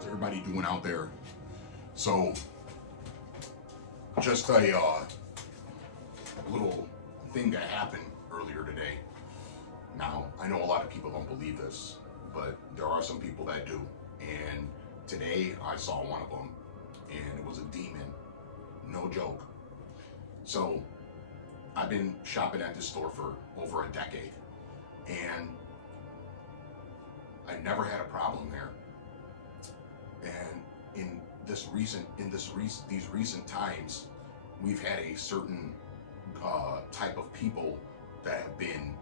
How's everybody doing out there? So, just a little thing that happened earlier today. Now, I know a lot of people don't believe this, but there are some people that do. And today I saw one of them, and it was a demon. No joke. So, I've been shopping at this store for over a decade, and I never had a problem there. And in these recent times, we've had a certain type of people that have been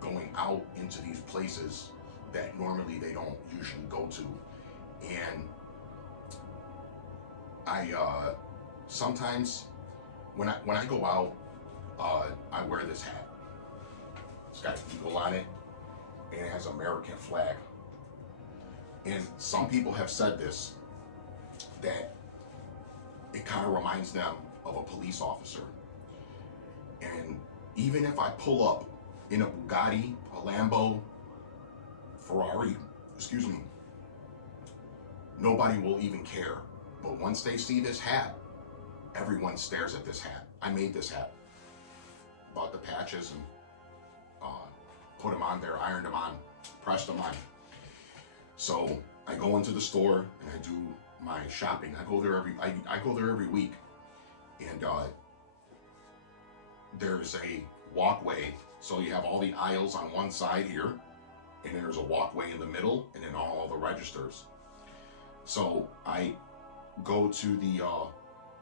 going out into these places that normally they don't usually go to. And I sometimes when I go out, I wear this hat. It's got an eagle on it, and it has an American flag. And some people have said this, that it kind of reminds them of a police officer. And even if I pull up in a Bugatti, a Lambo, Ferrari, nobody will even care. But once they see this hat, everyone stares at this hat. I made this hat. Bought the patches and put them on there, ironed them on, pressed them on. So I go into the store and I do my shopping. I go there every week, and there's a walkway. So you have all the aisles on one side here, and then there's a walkway in the middle, and then all the registers. So I go to the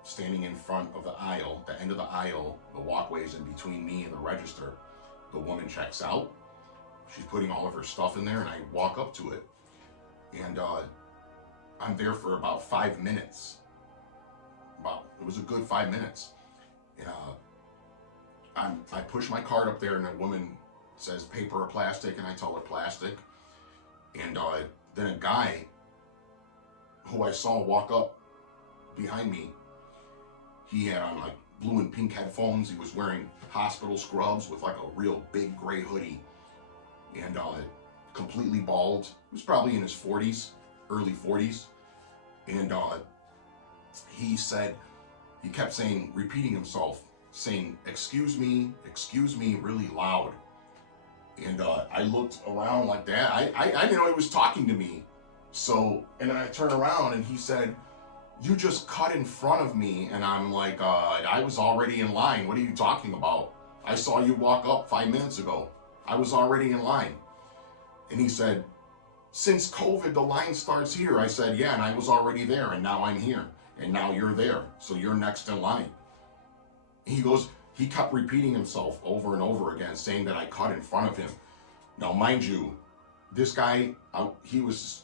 standing in front of the aisle, the end of the aisle. The walkway is in between me and the register. The woman checks out. She's putting all of her stuff in there, and I walk up to it. And I'm there for about 5 minutes. It was a good 5 minutes. And I push my card up there, and the woman says paper or plastic, and I tell her plastic. And then a guy who I saw walk up behind me, he had on like blue and pink headphones. He was wearing hospital scrubs with like a real big gray hoodie, and completely bald. He was probably in his 40s, early 40s. And he kept saying, repeating himself, saying, excuse me, really loud. And I looked around like that. I didn't know he was talking to me. So, and then I turned around and he said, you just cut in front of me. And I'm like, I was already in line. What are you talking about? I saw you walk up 5 minutes ago. I was already in line. And he said, since COVID, the line starts here. I said, yeah, and I was already there, and now I'm here, and now you're there, so you're next in line. He kept repeating himself over and over again, saying that I cut in front of him. Now, mind you, this guy, he was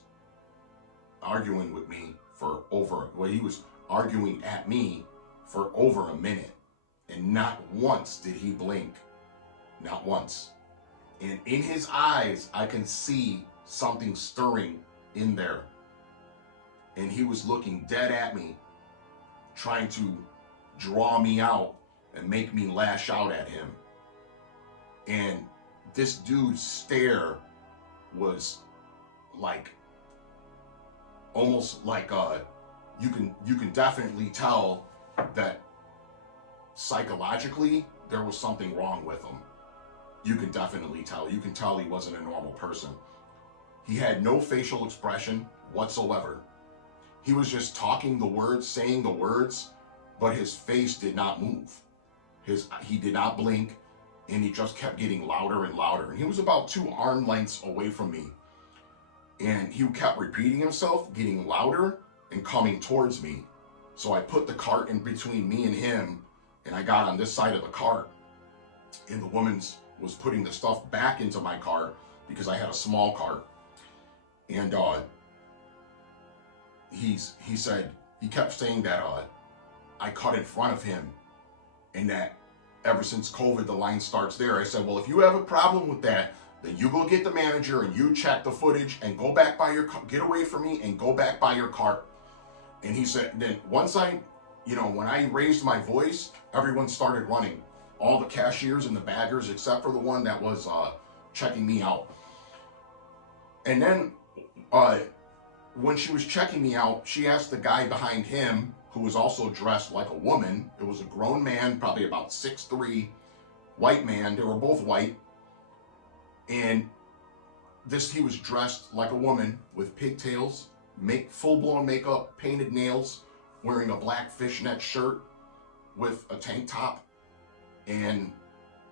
arguing with me he was arguing at me for over a minute, and not once did he blink, not once. And in his eyes, I can see something stirring in there. And he was looking dead at me, trying to draw me out and make me lash out at him. And this dude's stare was like, almost like you can definitely tell that psychologically there was something wrong with him. You can definitely tell. You can tell he wasn't a normal person. He had no facial expression whatsoever. He was just talking the words, saying the words, but his face did not move. He did not blink, and he just kept getting louder and louder. And he was about 2 arm lengths away from me. And he kept repeating himself, getting louder and coming towards me. So I put the cart in between me and him, and I got on this side of the cart. And the woman was putting the stuff back into my cart because I had a small cart. And he kept saying that I cut in front of him, and that ever since COVID, the line starts there. I said, well, if you have a problem with that, then you go get the manager and you check the footage and go back by your, get away from me and go back by your cart. And he said, then once when I raised my voice, everyone started running. All the cashiers and the baggers, except for the one that was checking me out. And then when she was checking me out, she asked the guy behind him, who was also dressed like a woman. It was a grown man, probably about 6'3", white man. They were both white. And he was dressed like a woman with pigtails, full-blown makeup, painted nails, wearing a black fishnet shirt with a tank top and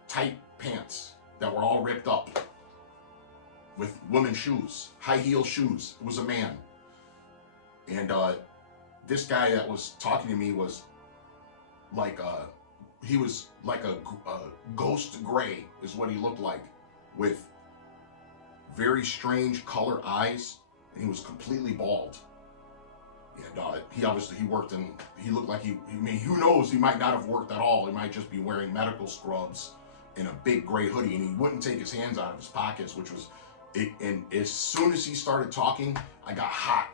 tight pants that were all ripped up, with women's shoes, high heel shoes. It was a man. And this guy that was talking to me was like he was like a ghost gray is what he looked like, with very strange color eyes, and he was completely bald. And he worked in, he looked like I mean, who knows, he might not have worked at all. He might just be wearing medical scrubs and a big gray hoodie, and he wouldn't take his hands out of his pockets, which was it. And as soon as he started talking, I got hot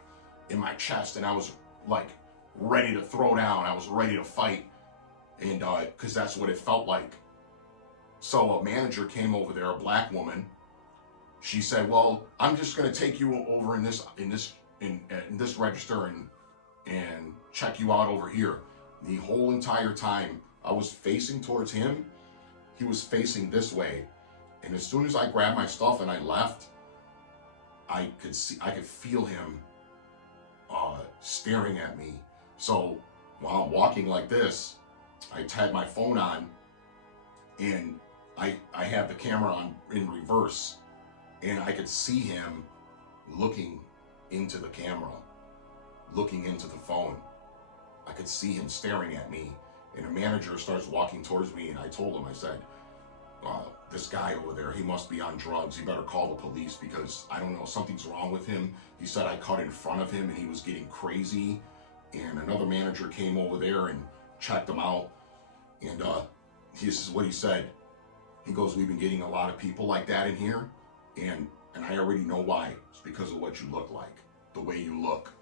in my chest, and I was like ready to throw down. I was ready to fight, and because that's what it felt like. So a manager came over there, a black woman. She said, "Well, I'm just going to take you over in this register and check you out over here." The whole entire time I was facing towards him, he was facing this way. And as soon as I grabbed my stuff and I left, I could feel him staring at me. So while I'm walking like this, I had my phone on, and I have the camera on in reverse, and I could see him looking into the camera, looking into the phone. I could see him staring at me, and a manager starts walking towards me, and I told him, I said, this guy over there, he must be on drugs. You better call the police, because I don't know, something's wrong with him. He said I cut in front of him and he was getting crazy. And another manager came over there and checked him out. And this is what he said. He goes, "We've been getting a lot of people like that in here, and I already know why. It's because of what you look like, the way you look."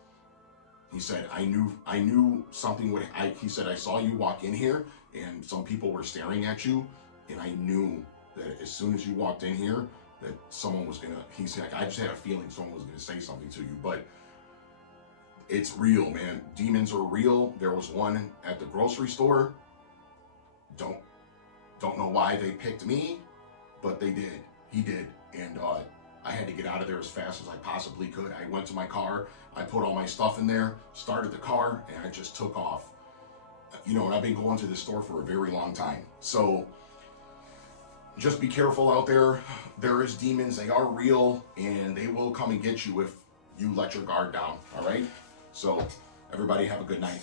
He said, I knew something would, he said, "I saw you walk in here and some people were staring at you, and I knew that as soon as you walked in here that someone was gonna," he said, "I just had a feeling someone was gonna say something to you." But it's real, man. Demons are real. There was one at the grocery store. Don't know why they picked me, but they did. He did. And I had to get out of there as fast as I possibly could. I went to my car, I put all my stuff in there, started the car, and I just took off. You know, and I've been going to this store for a very long time. So just be careful out there. There is demons. They are real, and they will come and get you if you let your guard down. All right? So everybody have a good night.